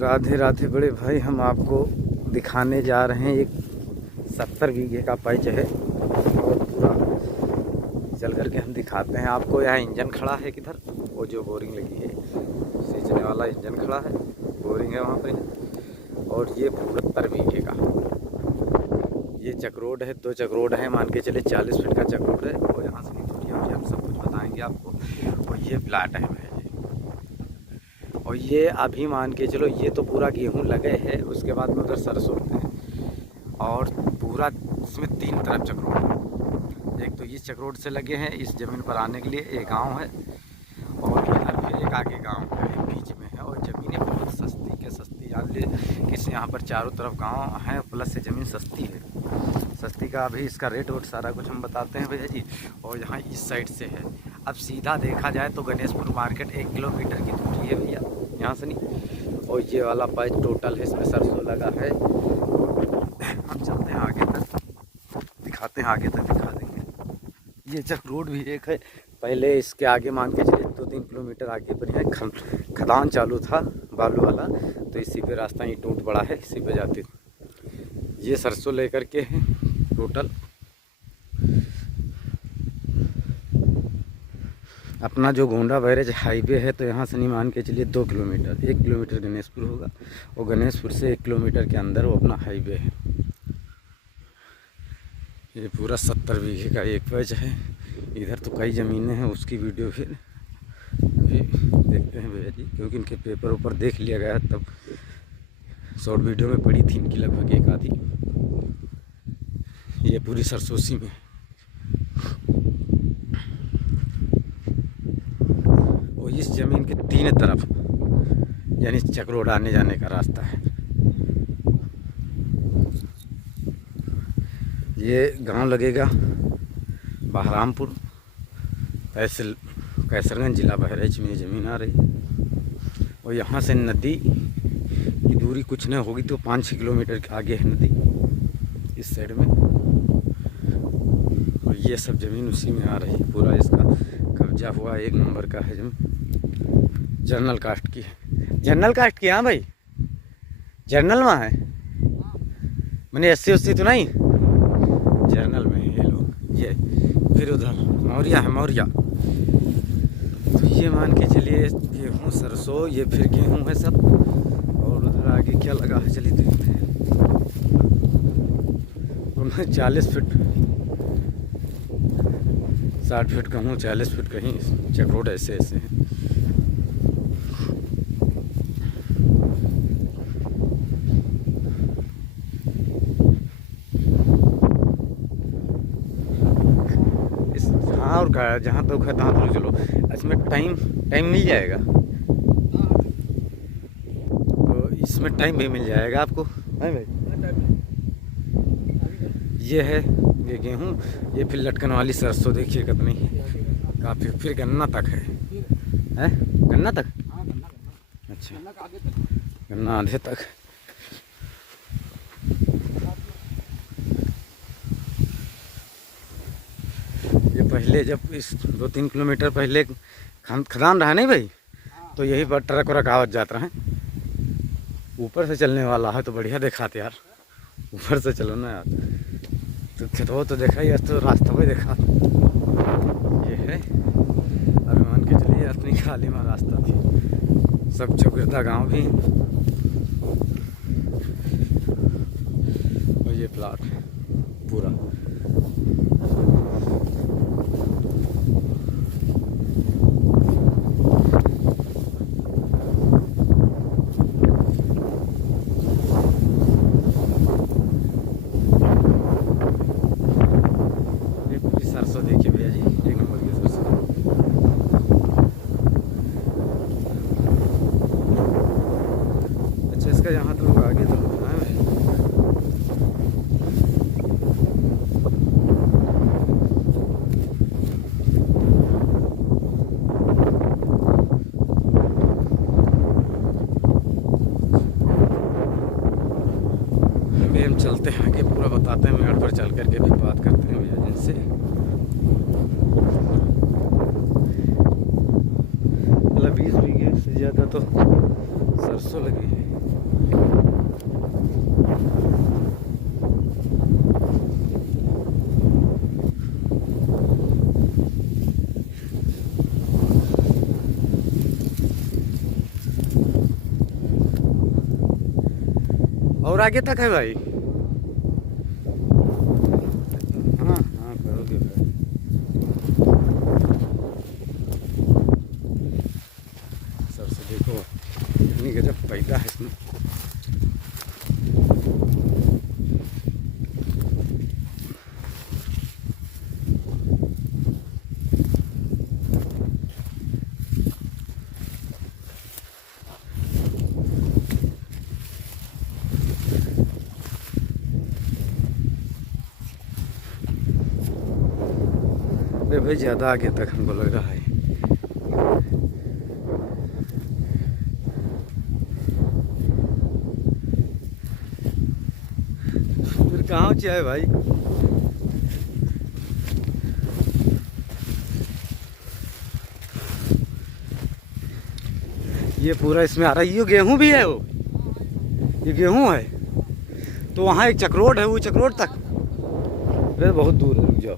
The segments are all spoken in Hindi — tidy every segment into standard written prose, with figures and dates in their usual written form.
राधे राधे बड़े भाई, हम आपको दिखाने जा रहे हैं एक 70 बीघे का पैच है और पूरा चल करके हम दिखाते हैं आपको। यहाँ इंजन खड़ा है किधर, वो जो बोरिंग लगी है सींचने वाला इंजन खड़ा है, बोरिंग है वहाँ पे। और ये 70 बीघे का ये चक्रोड है, 2 चक्रोड है, मान के चले 40 फीट का चक्रोड है। और यहाँ से भी हम सब कुछ बताएंगे आपको। और ये प्लाट है भाई, और ये अभी मान के चलो ये तो पूरा गेहूं लगे है, उसके बाद में उधर सरसों है। और पूरा इसमें 3 तरफ चक्रोड है। एक तो इस चक्रोड से लगे हैं इस ज़मीन पर आने के लिए, एक गांव है और इधर फिर एक आगे गांव है, बीच में है। और ज़मीनें बहुत सस्ती के सस्ती, जान ले किस यहाँ पर चारों तरफ गांव हैं, प्लस से ज़मीन सस्ती है। सस्ती का अभी इसका रेट वोट सारा कुछ हम बताते हैं भैया जी। और यहाँ इस साइड से है, अब सीधा देखा जाए तो गणेशपुर मार्केट 1 किलोमीटर की दूरी है भैया यहाँ से नहीं। और ये वाला पैच टोटल है, इसमें सरसों लगा है। हम चलते हैं आगे तक, दिखाते हैं, आगे तक दिखा देंगे। ये जब रोड भी एक है, पहले इसके आगे मान के चलिए 2-3 किलोमीटर आगे पर यहाँ खदान चालू था बालू वाला, तो इसी पे रास्ता ईंट ऊँट बड़ा है, इसी पे जाते थे। ये सरसों लेकर के है टोटल। अपना जो गोंडा बैरेज हाईवे है, तो यहाँ से नहीं मान के चलिए 2 किलोमीटर, 1 किलोमीटर गणेशपुर होगा। और गणेशपुर से 1 किलोमीटर के अंदर वो अपना हाईवे है। ये पूरा 70 बीघे का एक पैच है। इधर तो कई ज़मीनें हैं, उसकी वीडियो फिर भी देखते हैं भैया जी, क्योंकि इनके पेपर ऊपर देख लिया गया तब शॉर्ट वीडियो में पड़ी थी इनकी लगभग एक आधी। ये पूरी सरसों में इस ज़मीन के 3 तरफ यानी चक्रोड आने जाने का रास्ता है। ये गांव लगेगा बहरामपुर, तहसील कैसरगंज, जिला बहराइच में ज़मीन आ रही है। और यहाँ से नदी की दूरी कुछ नहीं होगी तो 5-6 किलोमीटर के आगे है नदी इस साइड में। और ये सब ज़मीन उसी में आ रही है। पूरा इसका कब्जा हुआ 1 नंबर का है ज़मीन, जनरल कास्ट की है। जनरल कास्ट की, हाँ भाई जनरल में है, मैंने 80-80 तो नहीं, जनरल में है ये लोग। ये फिर उधर मौर्या है, मौर्या। तो ये मान के चलिए गेहूँ सरसों, ये फिर गेहूँ है सब। और उधर आगे क्या लगा है चलिए देखते हैं। 40 फीट 60 फीट कहूँ, 40 फीट कहीं चक्रोड ऐसे ऐसे हैं। और जहाँ तक है तहाँ तो चलो, इसमें टाइम मिल जाएगा, तो इसमें टाइम भी मिल जाएगा आपको, है भाई। ये है ये गेहूँ, ये फिर लटकन वाली सरसों देखिए कितनी काफ़ी, फिर गन्ना तक है गन्ना तक, अच्छा गन्ना आधे तक। ये पहले जब इस 2-3 किलोमीटर पहले खदान रहा नहीं भाई, तो यही पर ट्रक व्रक आवत जाता है। ऊपर से चलने वाला है तो बढ़िया दिखाते यार, ऊपर से चलो ना यार, तो खेतों तो देखा ही, तो रास्ता भी देखा। ये है, अभी मान के चलिए इतनी खाली में रास्ता थी, सब चौगिरदा गांव भी। और ये प्लाट पूरा सरसों देखिए भैया जी, 1 नंबर की सरसों। अच्छा इसका यहाँ तो लोग आगे तो है भाई। अभी हम चलते हैं आगे, पूरा बताते हैं, मेड़ पर चल करके भी बात करते हैं भैया जिनसे। मतलब 20 बीघे से ज़्यादा तो सरसों लगी है। और आगे तक है भाई। हाँ हाँ करोगे भाई। सबसे देखो इतनी गजब पैदा है इसमें। अरे भाई ज़्यादा आगे तक हमको लग रहा है। फिर कहाँ ऊँचा है भाई? ये पूरा इसमें आ रहा है। ये गेहूं भी है वो, ये गेहूं है। तो वहाँ एक चक्रोड है, वो चक्रोड तक अरे बहुत दूर है, रुक जाओ।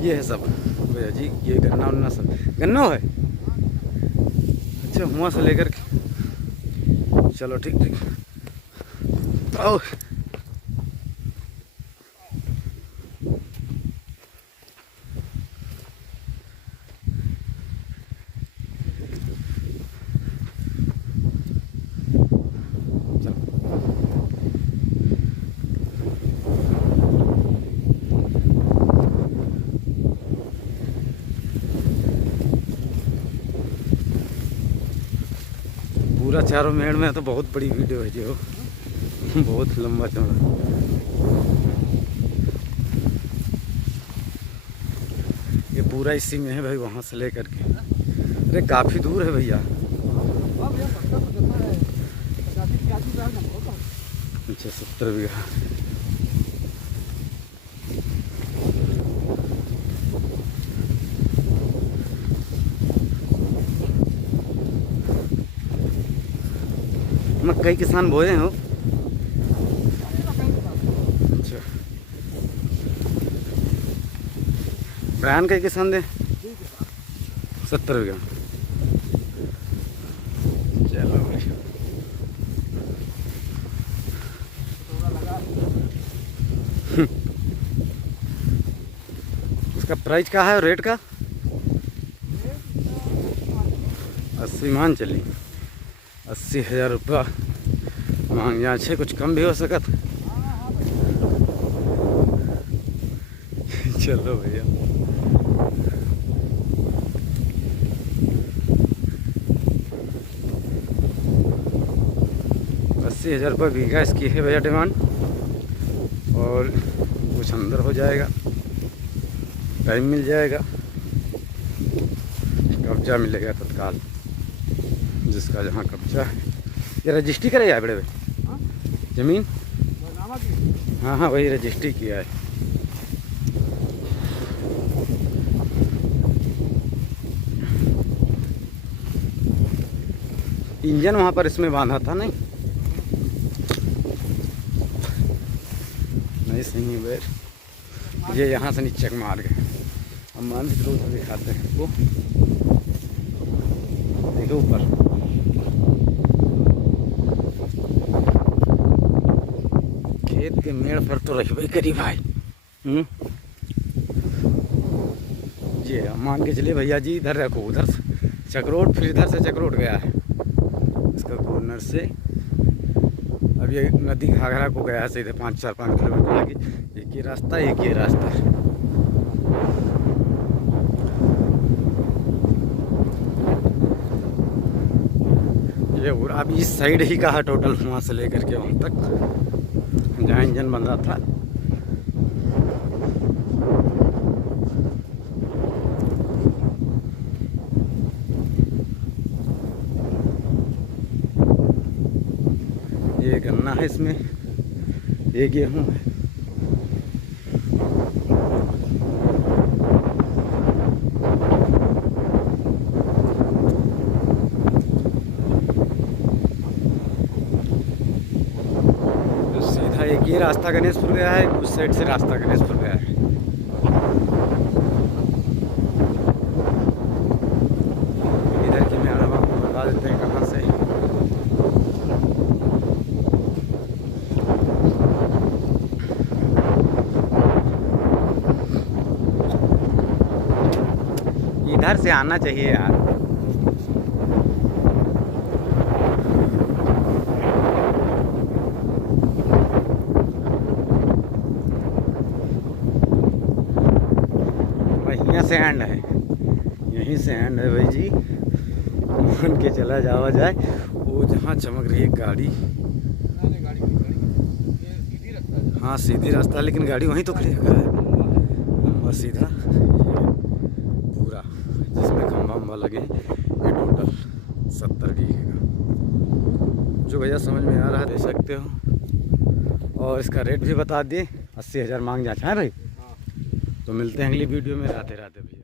ये है सब भैया जी, ये गन्ना उन्ना सब गन्ना है। अच्छा वहाँ से लेकर के चलो ठीक ठीक आओ। पूरा चारों मेड़ में तो बहुत बड़ी वीडियो है जो बहुत लंबा चौड़ा। ये पूरा इसी में है भाई, वहाँ से लेकर के अरे काफ़ी दूर है भैया। अच्छा 70 बीघा। मकई किसान बोए हो? अच्छा बयान कई किसान दे 70 बीघा। चलो बढ़िया। उसका प्राइस क्या है, रेट का? 80 मान चली, 80,000 रुपया मांग। यहाँ छे कुछ कम भी हो सकत। चलो भैया 80,000 रुपये बीघा इसकी है भैया डिमांड। और कुछ अंदर हो जाएगा, टाइम मिल जाएगा, कब्जा मिलेगा तत्काल जिसका जहाँ कब्जा है। ये रजिस्ट्री करे है बड़े भाई जमीन? हाँ हाँ वही रजिस्ट्री किया है। इंजन वहाँ पर इसमें बांधा था नहीं? नहीं सही है बैर। ये यहाँ से नीचे मार गए। अब मान के चलो दिखाते हैं वो देखो ऊपर। खेत के मेड़ पर तो रही करी भाई। ये मान के चलिए भैया जी, इधर रखो, उधर से चक्रोट, फिर इधर से चक्रोट गया है इसका कॉर्नर से। अब ये नदी घाघरा को गया है सीधे 5 किलोमीटर लगी। एक ये रास्ता, एक ये रास्ता। ये और अब इस साइड ही का है टोटल, वहाँ से लेकर के वहाँ तक जहाँ इंजन बन रहा था। ये गन्ना है इसमें, ये गेहूँ है। तो सीधा एक ये रास्ता गणेशपुर गया है, उस साइड से रास्ता गणेशपुर गया है। इधर की मैं आपको बता देते हैं कहाँ से। इधर से आना चाहिए यार। यहाँ से एंड है, यहीं से एंड है भाई जी। मान के चला जावा जाए, वो जहाँ चमक रही है गाड़ी। हाँ सीधी रास्ता है, लेकिन गाड़ी वहीं तो खड़ी है लंबा सीधा पूरा, जिसमें खंभा वम्भा लगे। ये टोटल 70 बीघे का, जो भैया समझ में आ रहा है दे सकते हो। और इसका रेट भी बता दिए, 80,000 मांग जाते हैं भाई। तो मिलते हैं अगली वीडियो में। राधे राधे भैया।